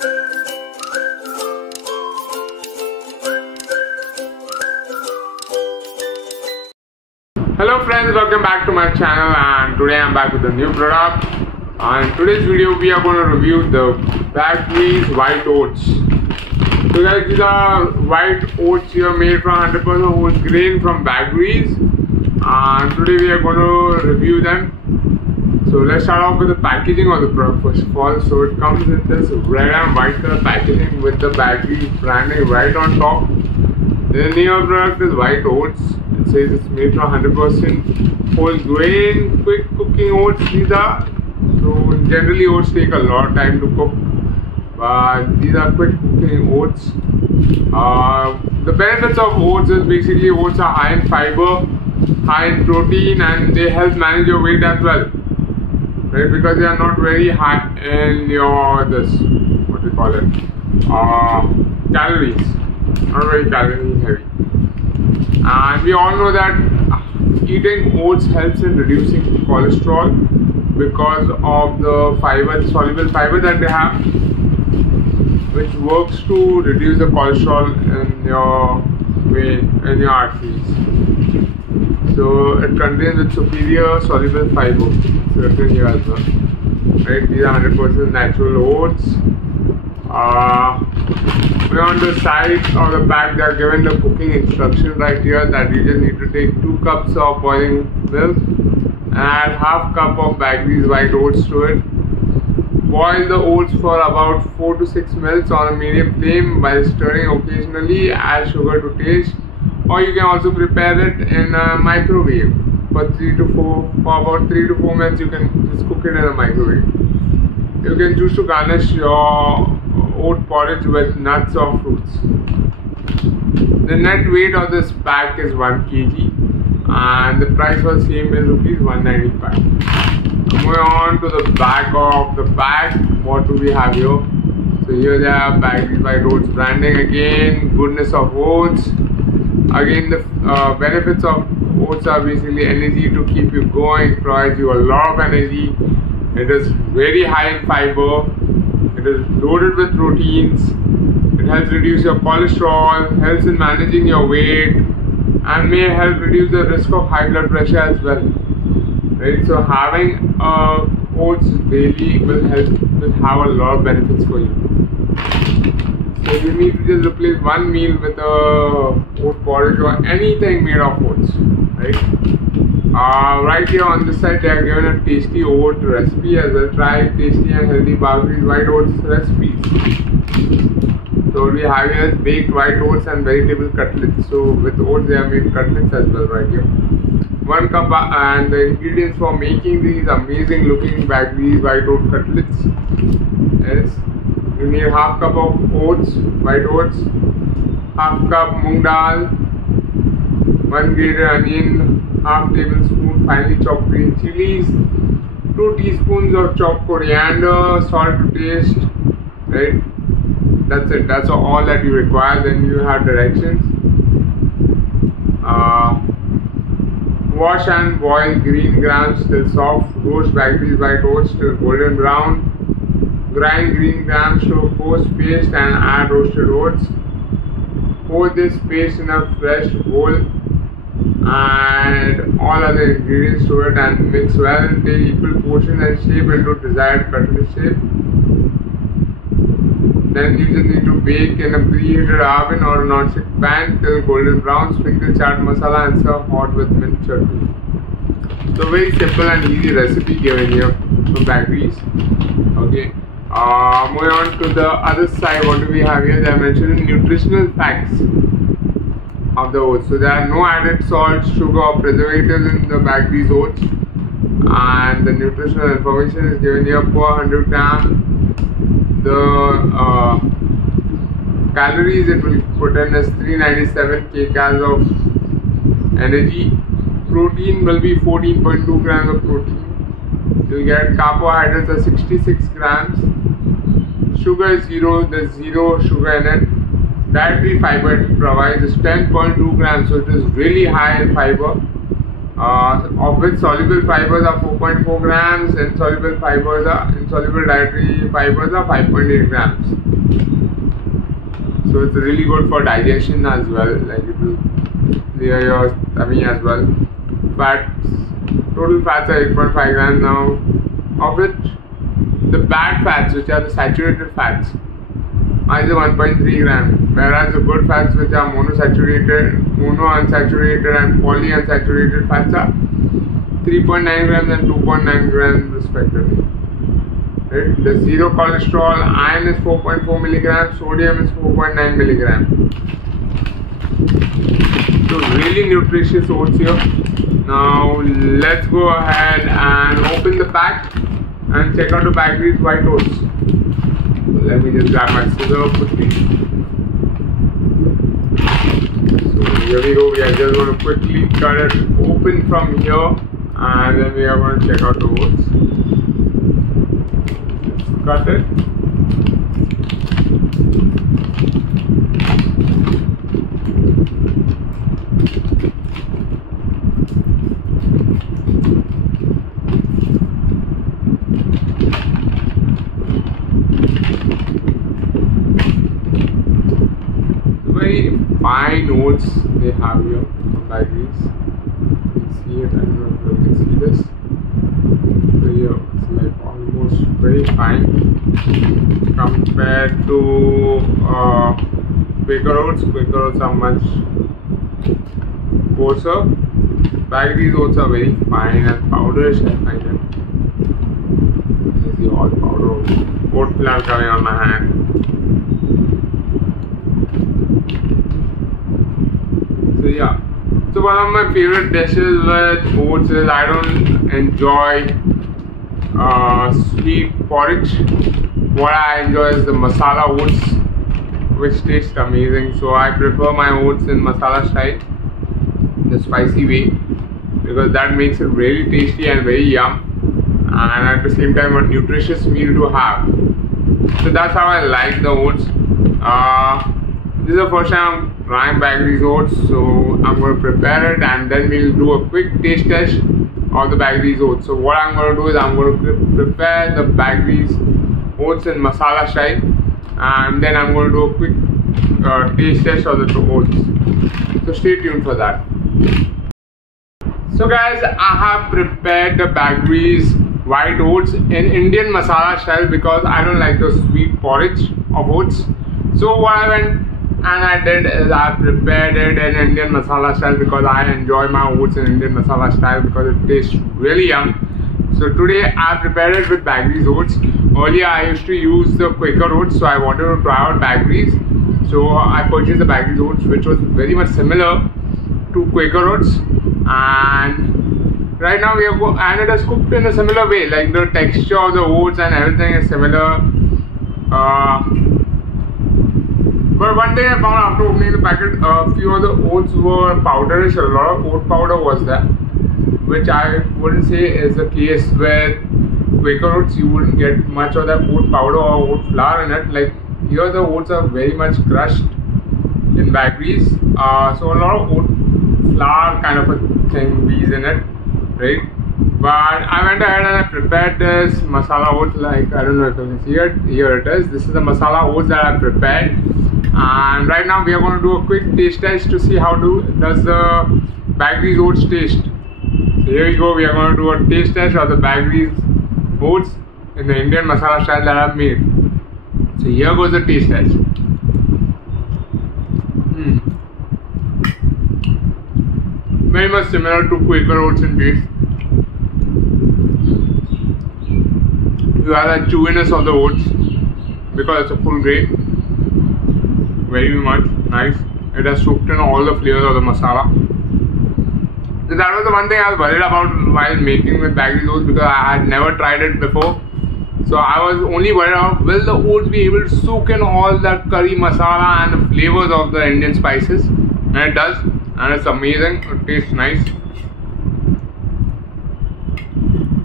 Hello friends, welcome back to my channel, and today I'm back with a new product. And in today's video we are going to review the Bagrry's white oats. So guys, these are white oats here made from 100% whole grain from Bagrry's, and today we are going to review them. So let's start off with the packaging of the product first of all. So it comes with this red and white color packaging with the Bagrry branding right on top. The name of the product is white oats. It says it's made from 100% whole grain, quick cooking oats. These are, so generally oats take a lot of time to cook, but these are quick cooking oats. The benefits of oats is basically oats are high in fiber, high in protein, and they help manage your weight as well, right? Because they are not very high in your what do you call it, calories, not very calorie heavy. And we all know that eating oats helps in reducing cholesterol because of the fiber, soluble fiber that they have, which works to reduce the cholesterol in your in your arteries. So it contains with superior soluble fiber, certain here as well. Right, these are 100% natural oats. On the side of the pack they are given the cooking instruction right here that you just need to take 2 cups of boiling milk and add half cup of Bagrry's white oats to it. Boil the oats for about 4 to 6 minutes on a medium flame while stirring occasionally. Add sugar to taste, or you can also prepare it in a microwave for about 3 to 4 minutes. You can just cook it in a microwave. You can choose to garnish your oat porridge with nuts or fruits. The net weight of this pack is 1 kg and the price for the same is ₹195. Moving on to the back of the pack, what do we have here? So here they have Bagrry's white oats branding again, goodness of oats. Again, the benefits of oats are basically energy to keep you going, provides you a lot of energy. It is very high in fiber. It is loaded with proteins. It helps reduce your cholesterol, helps in managing your weight, and may help reduce the risk of high blood pressure as well. Right? So having oats daily will have a lot of benefits for you. So you need to just replace one meal with a oat porridge or anything made of oats. Right? Right here on this side they are given a tasty oat recipe as well. Try tasty and healthy Bagrry's white oats recipes. So we have here baked white oats and vegetable cutlets. So with oats they have made cutlets as well right here. 1 cup and the ingredients for making these amazing looking Bagrry's white oat cutlets is you need half cup of oats, white oats, half cup moong dal, 1 grated onion, half tablespoon finely chopped green chilies, 2 teaspoons of chopped coriander, salt to taste. Right, that's it. That's all that you require. Then you have directions. Wash and boil green grams till soft. Roast Bagrry's white oats till golden brown. Grind green grams to a coarse paste and add roasted oats. Pour this paste in a fresh bowl and all other ingredients to it and mix well. Take equal portions and shape into desired cutlet shape. Then you just need to bake in a preheated oven or a non-stick pan till golden brown. Sprinkle chaat masala and serve hot with mint chutney. So very simple and easy recipe given here from Bagrry's. Okay. Moving on to the other side, what do we have here? They are mentioning nutritional facts of the oats. So there are no added salt, sugar or preservatives in the Bagrry's oats, and the nutritional information is given here per 100 gram. The calories it will put in is 397 kcal of energy. Protein will be 14.2 grams of protein. You get carbohydrates are 66 grams. Sugar is 0, there's 0 sugar in it. Dietary fiber it provides is 10.2 grams, so it is really high in fiber. of which soluble fibers are 4.4 grams, insoluble dietary fibers are 5.8 grams. So it's really good for digestion as well, like it will clear your tummy as well. Fats, total fats are 8.5 grams now, of which the bad fats, which are the saturated fats, are 1.3 grams, whereas the good fats, which are monounsaturated and polyunsaturated fats, are 3.9 grams and 2.9 grams respectively. Right? The zero cholesterol, iron is 4.4 milligrams, sodium is 4.9 milligrams. So really nutritious oats here. Now let's go ahead and open the pack and check out the Bagrry's white oats. Let me just grab my scissor quickly. So here we go. We are just going to quickly cut it open from here, and then we are going to check out the oats. Cut it. Very fine oats they have here from Bagrry's. You can see it, I don't know if you can see this. So here it's like almost very fine compared to Quaker oats. Quaker oats are much coarser. Bagrry's oats are very fine and powderish, I find them. You see all powder oat flour coming on my hand. So yeah, so one of my favorite dishes with oats is I don't enjoy sweet porridge. What I enjoy is the masala oats, which taste amazing. So I prefer my oats in masala style, the spicy way, because that makes it really tasty and very yum, and at the same time a nutritious meal to have. So that's how I like the oats. This is the first time I'm trying Bagrry's oats, so I'm going to prepare it and then we'll do a quick taste test of the Bagrry's oats. So what I'm going to do is I'm going to prepare the Bagrry's oats in masala style, and then I'm going to do a quick taste test of the oats. So stay tuned for that. So guys, I have prepared the Bagrry's white oats in Indian masala style because I don't like the sweet porridge of oats. So what I went and I did is I prepared it in Indian masala style because I enjoy my oats in Indian masala style because it tastes really yum. So today I prepared it with Bagrry's oats. Earlier I used to use the Quaker oats, so I wanted to try out Bagrry's. So I purchased the Bagrry's oats, which was very much similar to Quaker oats, and right now we have and it is cooked in a similar way, like the texture of the oats and everything is similar. But one thing I found after opening the packet, a few of the oats were powderish. A lot of oat powder was there, which I wouldn't say is the case with Quaker oats. You wouldn't get much of that oat powder or oat flour in it. Like here the oats are very much crushed in Bagrry's, so a lot of oat flour kind of a thing is in it, right? But I went ahead and I prepared this masala oats, like I don't know if you can see it. Here it is. This is the masala oats that I prepared, and right now we are going to do a quick taste test to see how does the Bagrry's oats taste. So here we go. We are going to do a taste test of the Bagrry's oats in the Indian masala style that I've made. So here goes the taste test. Very much similar to Quaker oats in taste. You have that chewiness of the oats because it's a full grain. Very much nice. It has soaked in all the flavors of the masala. So that was the one thing I was worried about while making with Bagrry's oats, because I had never tried it before. So I was only worried about, will the oats be able to soak in all that curry masala and the flavors of the Indian spices? And it does, and it's amazing. It tastes nice.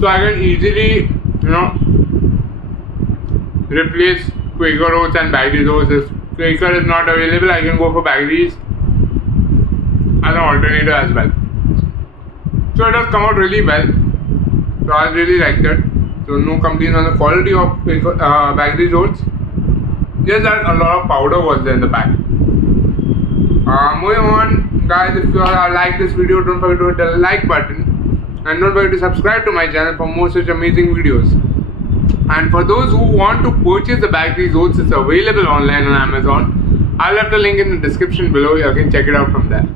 So I can easily, replace Quaker oats and Bagrry's oats. If Quaker is not available, I can go for Bagrry's as an alternative as well. So it has come out really well. So I really liked it. So no complaints on the quality of Bagrry oats. Just that a lot of powder was there in the pack. Moving on, guys, if you like this video, don't forget to hit the like button and don't forget to subscribe to my channel for more such amazing videos. And for those who want to purchase the Bagrry oats, it's available online on Amazon. I'll have the link in the description below. You can check it out from there.